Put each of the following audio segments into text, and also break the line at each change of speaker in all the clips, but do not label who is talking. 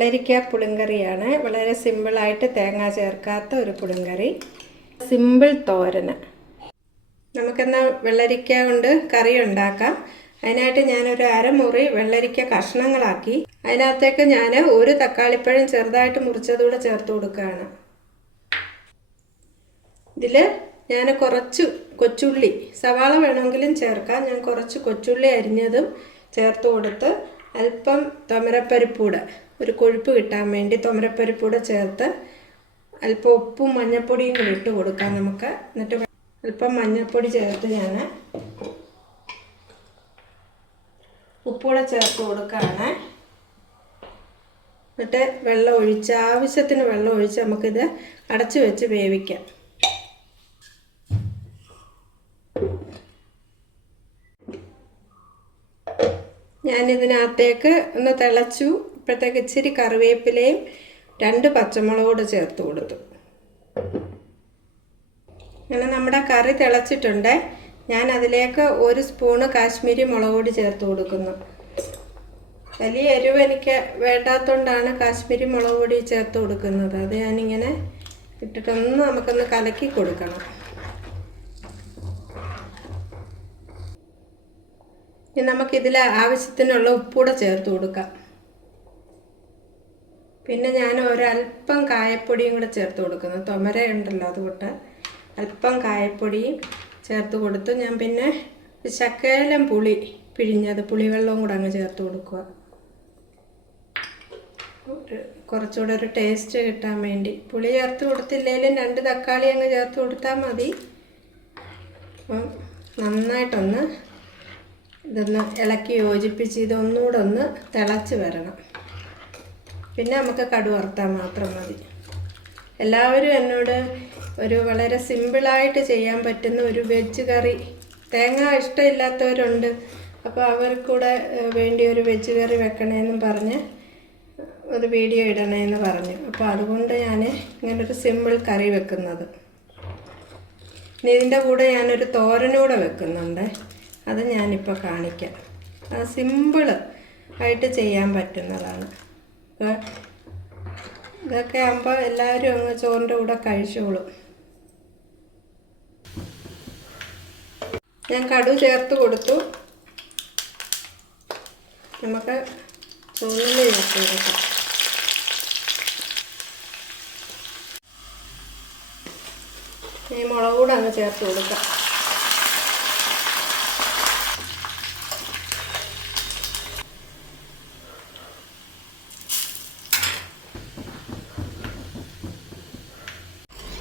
വെള്ളരിക്ക പുളിങ്കറിയാണ്. വളരെ സിമ്പിളായിട്ട് തേങ്ങ ചേർക്കാത്ത ഒരു പുളിങ്കറി. സിമ്പിൾ തോരന്. നമുക്കെന്നാൽ വെള്ളരിക്ക കൊണ്ട് കറി ഉണ്ടാക്കാം. അതിനായിട്ട് ഞാനൊരു അരമുറി വെള്ളരിക്ക കഷ്ണങ്ങളാക്കി. അതിനകത്തേക്ക് ഞാൻ ഒരു തക്കാളിപ്പഴം ചെറുതായിട്ട് മുറിച്ചതുകൂടെ ചേർത്ത് കൊടുക്കുകയാണ്. ഇതിൽ ഞാൻ കുറച്ച് കൊച്ചുള്ളി സവാള വേണമെങ്കിലും ചേർക്കാം. ഞാൻ കുറച്ച് കൊച്ചുള്ളി അരിഞ്ഞതും ചേർത്ത് കൊടുത്ത് അല്പം തൊമരപ്പരിപ്പൂടെ ഒരു കൊഴുപ്പ് കിട്ടാൻ വേണ്ടി തുമരപ്പരിപ്പൂടെ ചേർത്ത് അല്പം ഉപ്പും മഞ്ഞൾപ്പൊടിയും കൂടി ഇട്ട് കൊടുക്കാം നമുക്ക്. എന്നിട്ട് അല്പം മഞ്ഞൾപ്പൊടി ചേർത്ത് ഞാൻ ഉപ്പൂടെ ചേർത്ത് കൊടുക്കുകയാണ്. എന്നിട്ട് വെള്ളം ഒഴിച്ച് ആവശ്യത്തിന് വെള്ളം ഒഴിച്ച് നമുക്കിത് അടച്ചു വെച്ച് വേവിക്കാം. ഞാനിതിനകത്തേക്ക് ഒന്ന് തിളച്ചു ഇപ്പോഴത്തേക്ക് ഇച്ചിരി കറിവേപ്പിലയും രണ്ട് പച്ചമുളക് കൂടെ ചേർത്ത് കൊടുത്തു. അങ്ങനെ നമ്മുടെ കറി തിളച്ചിട്ടുണ്ട്. ഞാൻ അതിലേക്ക് ഒരു സ്പൂണ് കാശ്മീരി മുളക് പൊടി ചേർത്ത് കൊടുക്കുന്നു. വലിയ എരിവ് എനിക്ക് വേണ്ടാത്തതുകൊണ്ടാണ് കാശ്മീരി മുളക് പൊടി ചേർത്ത് കൊടുക്കുന്നത്. അത് ഞാനിങ്ങനെ ഇട്ടിട്ടൊന്ന് നമുക്കൊന്ന് കലക്കി കൊടുക്കണം. ഇനി നമുക്കിതിൽ ആവശ്യത്തിനുള്ള ഉപ്പൂടെ ചേർത്ത് കൊടുക്കാം. പിന്നെ ഞാൻ ഒരല്പം കായപ്പൊടിയും കൂടെ ചേർത്ത് കൊടുക്കുന്നു. തൊമര ഉണ്ടല്ലോ അതുകൊണ്ട് അല്പം കായപ്പൊടിയും ചേർത്ത് കൊടുത്തു. ഞാൻ പിന്നെ ശക്കലം പുളി പിഴിഞ്ഞത് പുളിവെള്ളവും കൂടെ അങ്ങ് ചേർത്ത് കൊടുക്കുക. കുറച്ചുകൂടെ ഒരു ടേസ്റ്റ് കിട്ടാൻ വേണ്ടി. പുളി ചേർത്ത് കൊടുത്തില്ലെങ്കിലും രണ്ട് തക്കാളി അങ്ങ് ചേർത്ത് കൊടുത്താൽ മതി. അപ്പം നന്നായിട്ടൊന്ന് ഇതൊന്ന് ഇളക്കി യോജിപ്പിച്ച് ഇതൊന്നുകൂടെ ഒന്ന് തിളച്ച് വരണം. പിന്നെ നമുക്ക് കടു വറുത്താൽ മാത്രം മതി. എല്ലാവരും എന്നോട് ഒരു വളരെ സിമ്പിളായിട്ട് ചെയ്യാൻ പറ്റുന്ന ഒരു വെജ് കറി. തേങ്ങ ഇഷ്ടമില്ലാത്തവരുണ്ട്. അപ്പോൾ അവർക്കൂടെ വേണ്ടി ഒരു വെജ് കറി വെക്കണേന്നും പറഞ്ഞ് ഒരു വീഡിയോ ഇടണേന്ന് പറഞ്ഞു. അപ്പോൾ അതുകൊണ്ട് ഞാൻ ഇങ്ങനൊരു സിമ്പിൾ കറി വെക്കുന്നത്. ഇനി ഇതിന്റെ കൂടെ ഞാനൊരു തോരനൂടെ വെക്കുന്നുണ്ട്. അത് ഞാനിപ്പോൾ കാണിക്കാം. അത് സിമ്പിൾ ആയിട്ട് ചെയ്യാൻ പറ്റുന്നതാണ്. ഇതൊക്കെ ആകുമ്പോൾ എല്ലാവരും അങ്ങ് ചോറിന്റെ കൂടെ കഴിച്ചോളും. ഞാൻ കടു ചേർത്ത് കൊടുത്തു. നമുക്ക് ചുവന്നുള്ളി ചേർത്ത് കൊടുക്കാം. ഈ മുളക് കൂടെ അങ്ങ് ചേർത്ത് കൊടുക്കാം.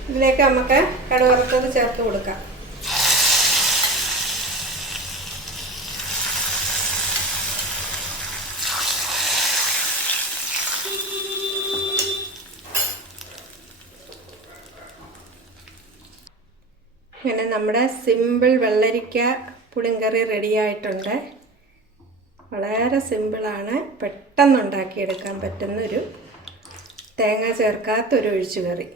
ഇതിലേക്ക് നമുക്ക് കടുവറുത്തത് ചേർത്ത് കൊടുക്കാം. അങ്ങനെ നമ്മുടെ സിമ്പിൾ വെള്ളരിക്ക പുളിങ്കറി റെഡി ആയിട്ടുണ്ട്. വളരെ സിമ്പിളാണ് പെട്ടെന്ന് ഉണ്ടാക്കിയെടുക്കാൻ പറ്റുന്നൊരു തേങ്ങ ചേർക്കാത്തൊരു ഒഴിച്ചുകറി.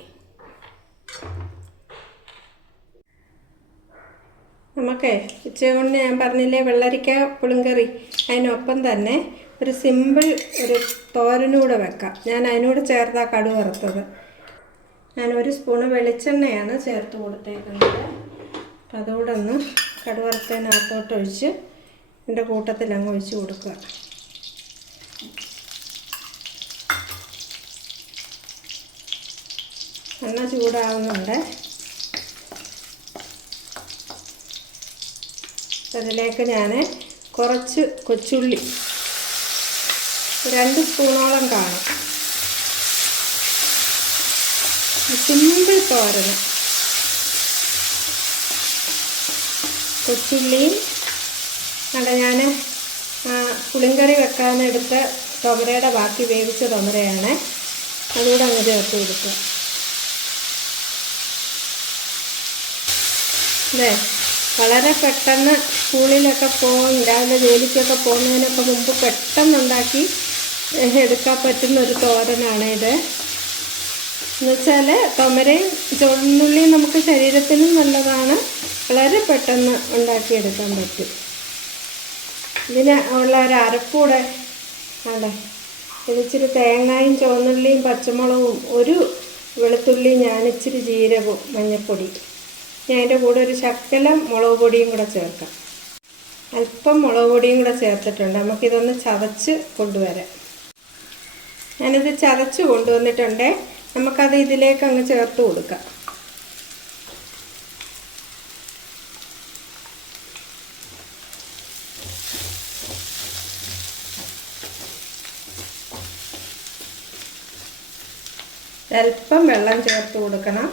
നമുക്കേ ഉച്ചകൊണ്ട് ഞാൻ പറഞ്ഞില്ലേ വെള്ളരിക്ക പുളിങ്കറി. അതിനൊപ്പം തന്നെ ഒരു സിമ്പിൾ ഒരു തോരനൂടെ വെക്കാം. ഞാൻ അതിനോട് ചേർത്താ കടു വറുത്തത്. ഞാൻ ഒരു സ്പൂണ് വെളിച്ചെണ്ണയാണ് ചേർത്ത് കൊടുത്തേക്കുന്നത്. അപ്പം അതുകൂടെ ഒന്ന് കടുവറുത്തതിനകത്തോട്ട് ഒഴിച്ച് എന്റെ കൂട്ടത്തിൽ അങ്ങ് ഒഴിച്ച് കൊടുക്കുക. എണ്ണ ചൂടാവുന്നുണ്ട്. അതിലേക്ക് ഞാൻ കുറച്ച് കൊച്ചുള്ളി രണ്ട് സ്പൂണോളം കാണും. സിമ്പിൾ തോരന്. കൊച്ചുള്ളിയും അല്ല ഞാൻ പുളിങ്കറി വെക്കാനെടുത്ത തൊമരയുടെ ബാക്കി വേവിച്ച തൊമരയാണ് അതുകൂടെ അങ്ങ് ചേർത്ത് കൊടുക്കുക. അല്ലേ? വളരെ പെട്ടെന്ന് സ്കൂളിലൊക്കെ പോകും രാവിലെ ജോലിക്കൊക്കെ പോകുന്നതിനൊക്കെ മുമ്പ് പെട്ടെന്നുണ്ടാക്കി എടുക്കാൻ പറ്റുന്ന ഒരു തോരനാണ് ഇത്. എന്നുവെച്ചാൽ തൊമരയും ചുവന്നുള്ളിയും നമുക്ക് ശരീരത്തിനും നല്ലതാണ്. വളരെ പെട്ടെന്ന് ഉണ്ടാക്കിയെടുക്കാൻ പറ്റും. ഇതിന് ഉള്ള ഒരു അരപ്പൂടെ അതെ ഇതിച്ചിരി തേങ്ങായും ചുവന്നുള്ളിയും പച്ചമുളകും ഒരു വെളുത്തുള്ളി ഞാനിച്ചിരി ജീരകവും മഞ്ഞൾപ്പൊടി ഞാൻ അതിന്റെ കൂടെ ഒരു ശക്കലം മുളക് പൊടിയും കൂടെ ചേർക്കാം. അല്പം മുളക് പൊടിയും കൂടെ ചേർത്തിട്ടുണ്ട്. നമുക്കിതൊന്ന് ചതച്ച് കൊണ്ടുവരാം. ഞാനിത് ചതച്ച് കൊണ്ടുവന്നിട്ടുണ്ട്. നമുക്കത് ഇതിലേക്ക് അങ്ങ് ചേർത്ത് കൊടുക്കാം. അല്പം വെള്ളം ചേർത്ത് കൊടുക്കണം.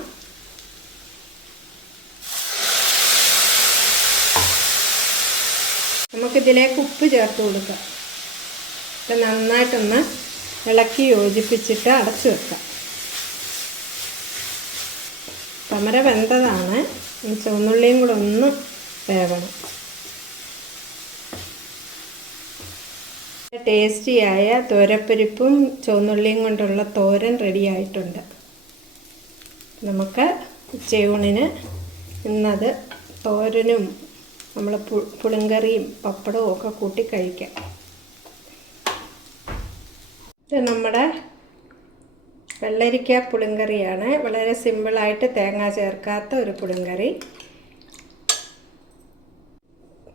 നമുക്കിതിലേക്ക് ഉപ്പ് ചേർത്ത് കൊടുക്കാം. ഇത് നന്നായിട്ടൊന്ന് ഇളക്കി യോജിപ്പിച്ചിട്ട് അടച്ചു വെക്കാം. തമര വെന്തതാണ്. ചുവന്നുള്ളിയും കൂടെ ഒന്ന് വേവണം. ടേസ്റ്റിയായ തോരപ്പരിപ്പും ചുവന്നുള്ളിയും കൊണ്ടുള്ള തോരൻ റെഡിയായിട്ടുണ്ട് നമുക്ക് ഉച്ചയൂണിന് ഇന്നത് തോരനും നമ്മൾ പുളിങ്കറിയും പപ്പടവും ഒക്കെ കൂട്ടി കഴിക്കാം. ഇത് നമ്മുടെ വെള്ളരിക്ക പുളിങ്കറിയാണ്. വളരെ സിമ്പിളായിട്ട് തേങ്ങ ചേർക്കാത്ത ഒരു പുളിങ്കറി.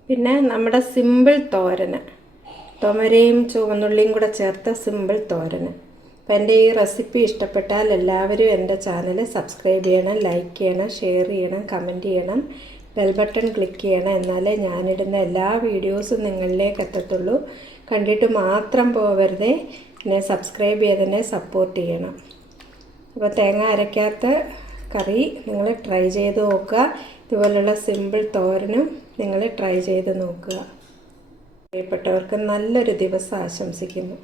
പിന്നെ നമ്മുടെ സിമ്പിൾ തോരന്. തൊമരയും ചുവന്നുള്ളിയും കൂടെ ചേർത്ത സിമ്പിൾ തോരന്. അപ്പം എന്റെ ഈ റെസിപ്പി ഇഷ്ടപ്പെട്ടാൽ എല്ലാവരും എന്റെ ചാനൽ സബ്സ്ക്രൈബ് ചെയ്യണം ലൈക്ക് ചെയ്യണം ഷെയർ ചെയ്യണം കമന്റ് ചെയ്യണം. ബെൽ ബട്ടൺ ക്ലിക്ക് ചെയ്യണം. എന്നാലേ ഞാനിടുന്ന എല്ലാ വീഡിയോസും നിങ്ങളിലേക്ക് എത്തത്തുള്ളൂ. കണ്ടിട്ട് മാത്രം പോവരുതേ. എന്നെ സബ്സ്ക്രൈബ് ചെയ്തെന്നെ സപ്പോർട്ട് ചെയ്യണം. അപ്പോൾ തേങ്ങ അരയ്ക്കാത്ത കറി നിങ്ങൾ ട്രൈ ചെയ്ത് നോക്കുക. ഇതുപോലുള്ള സിമ്പിൾ തോരനും നിങ്ങൾ ട്രൈ ചെയ്ത് നോക്കുക. പ്രിയപ്പെട്ടവർക്ക് നല്ലൊരു ദിവസം ആശംസിക്കുന്നു.